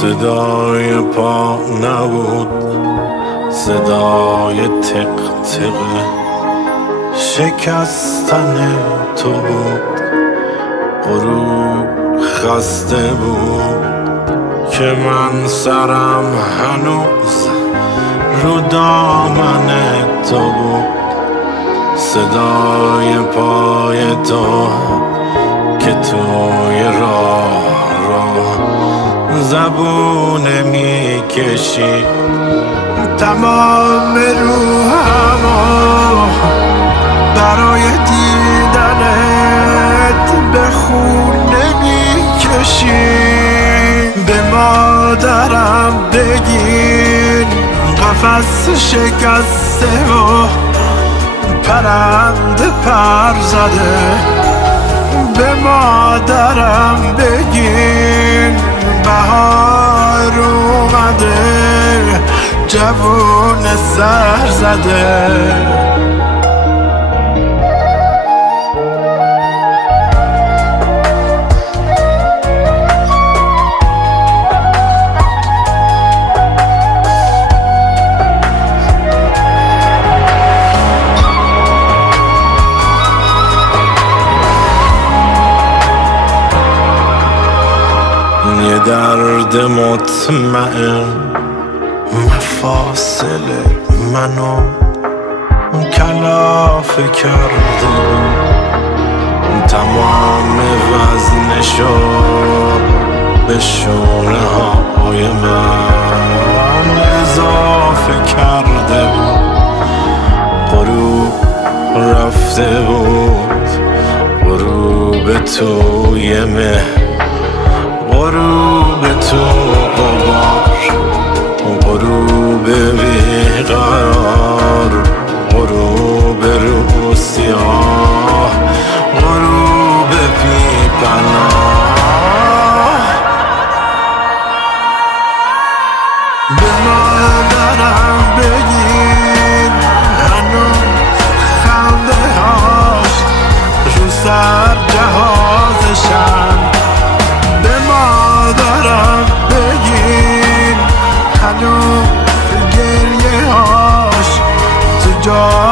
صدای پا نبود، صدای تق تق شکستن تو بود. غروب خسته بود که من سرم هنوز رو دامن تو بود. صدای پای تو که توی راه زبونه میکشی، تمام روحمو برای دیدنت به خونه میکشی. به مادرم بگین قفس شکسته و پرنده پر زده. به مادرم بگین بهار اومده، جوون سر زده. یه درد مطمئن مفاصل منو کلافه کرده بود. تمام وزنشو به شونه های من اضافه کرده بود. غروب رفته بود، غروب توی مه، غروب تو غبار، غروب بیقرار، غروب رو سیاه، غروب بی پناه. به مادرم بگین هنوز خنده هاش رو سر جهازشن. به مادرم بگین هنوز گریه هاش تو جا